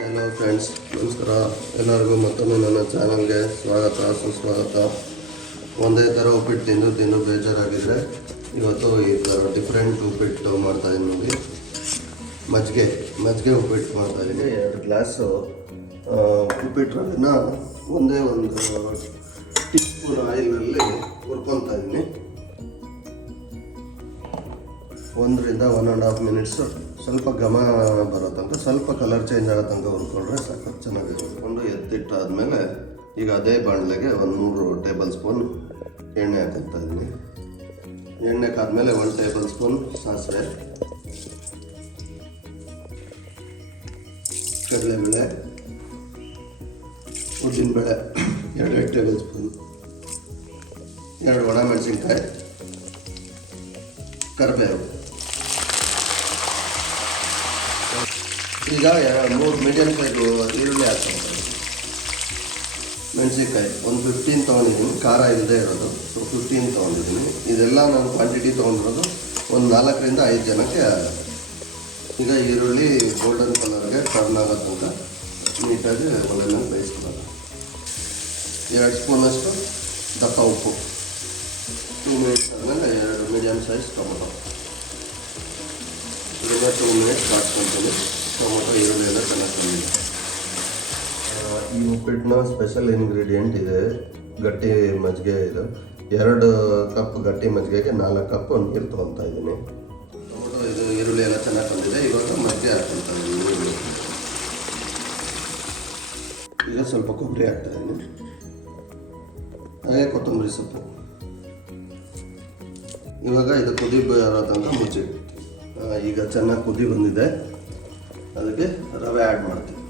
Hello friends, ನಮಸ್ಕಾರ. ಎಲ್ಲರಿಗೂ ಮತ್ತೊಮ್ಮೆ ನನ್ನ ಚಾನಲ್ಗೆ ಸ್ವಾಗತ ಸುಸ್ವಾಗತ. ಒಂದೇ ಥರ ಉಪ್ಪಿಟ್ಟು ತಿಂದು ಬೇಜಾರಾಗಿದ್ದರೆ ಇವತ್ತು ಈ ಥರ ಡಿಫ್ರೆಂಟ್ ಉಪ್ಪಿಟ್ಟು ಮಾಡ್ತಾಯಿದ್ದೀನಿ ನೋಡಿ. ಮಜ್ಜಿಗೆ ಉಪ್ಪಿಟ್ಟು ಮಾಡ್ತಾಯಿದ್ದೀನಿ. 2 ಗ್ಲಾಸು ಉಪ್ಪಿಟ್ಟು ರವೆನ ಒಂದೇ ಒಂದು ಟೀ ಸ್ಪೂನ್ ಆಯಿಲಲ್ಲಿ ಹುರ್ಕೊತಾ ಇದ್ದೀನಿ. 1 ರಿಂದ 1.5 ಮಿನಿಟ್ಸು ಸ್ವಲ್ಪ ಘಮ ಬರೋ ತನಕ, ಸ್ವಲ್ಪ ಕಲರ್ ಚೇಂಜ್ ಆಗೋ ತನಕ ಹುರ್ಕೊಂಡ್ರೆ ಸಾಕು. ಚೆನ್ನಾಗಿ ಹುರ್ಕೊಂಡು ಎತ್ತಿಟ್ಟಾದಮೇಲೆ ಈಗ ಅದೇ ಬಾಣಲೆಗೆ ಒಂದು 3 ಟೇಬಲ್ ಸ್ಪೂನ್ ಎಣ್ಣೆ ಹಾಕ್ತಾ ಇದ್ದೀನಿ. ಎಣ್ಣೆ ಕಾದ್ಮೇಲೆ 1 ಟೇಬಲ್ ಸ್ಪೂನ್ ಸಾಸಿವೆ, ಕಡಲೆಬೇಳೆ, ಉದ್ದಿನಬೇಳೆ 2 ಟೇಬಲ್ ಸ್ಪೂನ್, 2 ಒಣಮೆಣಸಿನ್ಕಾಯಿ, ಕರಿಬೇವು. ಈಗ 3 ಮೀಡಿಯಮ್ ಸೈಜು ಈರುಳ್ಳಿ ಹಾಕ್ತಾರೆ. ಮೆಣಸಿನ್ಕಾಯಿ ಒಂದು 15 ತೊಗೊಂಡಿದ್ದೀನಿ, ಖಾರ ಇಲ್ಲದೆ ಇರೋದು. ಸೊ 15 ತೊಗೊಂಡಿದ್ದೀನಿ. ಇದೆಲ್ಲ ನಾನು ಕ್ವಾಂಟಿಟಿ ತೊಗೊಂಡಿರೋದು ಒಂದು 4 ರಿಂದ 5 ಜನಕ್ಕೆ. ಈಗ ಈರುಳ್ಳಿ ಗೋಲ್ಡನ್ ಕಲರ್ಗೆ ಟರ್ನ್ ಆಗೋ ತನಕ ನೀಟಾಗಿ ಒಲೆನ ಬೇಯಿಸ್ಕೊಳ್ಳೋದು. 2 ಸ್ಪೂನಷ್ಟು ದಪ್ಪ ಉಪ್ಪು, 2 ಮಿನಿಟ್ಸ್ ಆದಮೇಲೆ 2 ಮೀಡಿಯಮ್ ಸೈಜ್ ಟೊಮೊಟೊ. ಇದನ್ನ 2 ಮಿನಿಟ್ಸ್ ಕಾಡ್ಕೊತೀನಿ. ಟೊಮೊಟೊ ಈರುಳ್ಳಿ ಎಲ್ಲ ಚೆನ್ನಾಗಿ ತಂದಿದೆ. ಈ ಉಪ್ಪಿಟ್ಟಿನ ಸ್ಪೆಷಲ್ ಇಂಗ್ರೀಡಿಯೆಂಟ್ ಇದೆ ಗಟ್ಟಿ ಮಜ್ಜಿಗೆ. ಇದು 2 ಕಪ್ ಗಟ್ಟಿ ಮಜ್ಜಿಗೆಗೆ 4 ಕಪ್ ನೀರು ತೊಗೊತಾ ಇದ್ದೀನಿ. ಟೊಮೊಟೊ ಇದು ಈರುಳ್ಳಿ ಎಲ್ಲ ಚೆನ್ನಾಗಿ ತಂದಿದೆ. ಇವಾಗ ಮಜ್ಜಿಗೆ ಹಾಕ್ಕೊಳ್ತಾ ಇದ್ದೀನಿ. ಈಗ ಸ್ವಲ್ಪ ಕೊಬ್ಬರಿ ಹಾಕ್ತಾ ಇದ್ದೀನಿ, ಹಾಗೆ ಕೊತ್ತಂಬರಿ ಸೊಪ್ಪು. ಇವಾಗ ಇದು ಕುದಿ ಬರೋ ತನಕ ಮುಚ್ಚಿಟ್ಟು ಈಗ ಚೆನ್ನಾಗಿ ಕುದಿ ಬಂದಿದೆ. ಅದಕ್ಕೆ ರವೆ ಆ್ಯಡ್ ಮಾಡ್ತೀವಿ.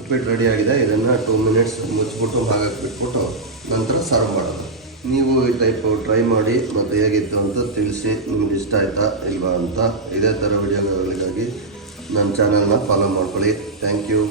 ಉಪ್ಪಿಟ್ಟು ರೆಡಿಯಾಗಿದೆ. ಇದನ್ನು 2 ಮಿನಿಟ್ಸ್ ಮುಚ್ಚಿಬಿಟ್ಟು ಹಾಗಾಗಿ ಬಿಟ್ಬಿಟ್ಟು ನಂತರ ಸರ್ವ್ ಮಾಡೋದು. ನೀವು ಈ ಟೈಪ್ ಟ್ರೈ ಮಾಡಿ ಮತ್ತು ಹೇಗಿತ್ತು ಅಂತ ತಿಳಿಸಿ. ನಿಮ್ಗೆ ಇಷ್ಟ ಆಯಿತಾ ಇಲ್ವಾ ಅಂತ. ಇದೇ ಥರ ವಿಡಿಯೋಗಳಿಗಾಗಿ ನನ್ನ ಚಾನಲ್ನ ಫಾಲೋ ಮಾಡ್ಕೊಳ್ಳಿ. Thank you.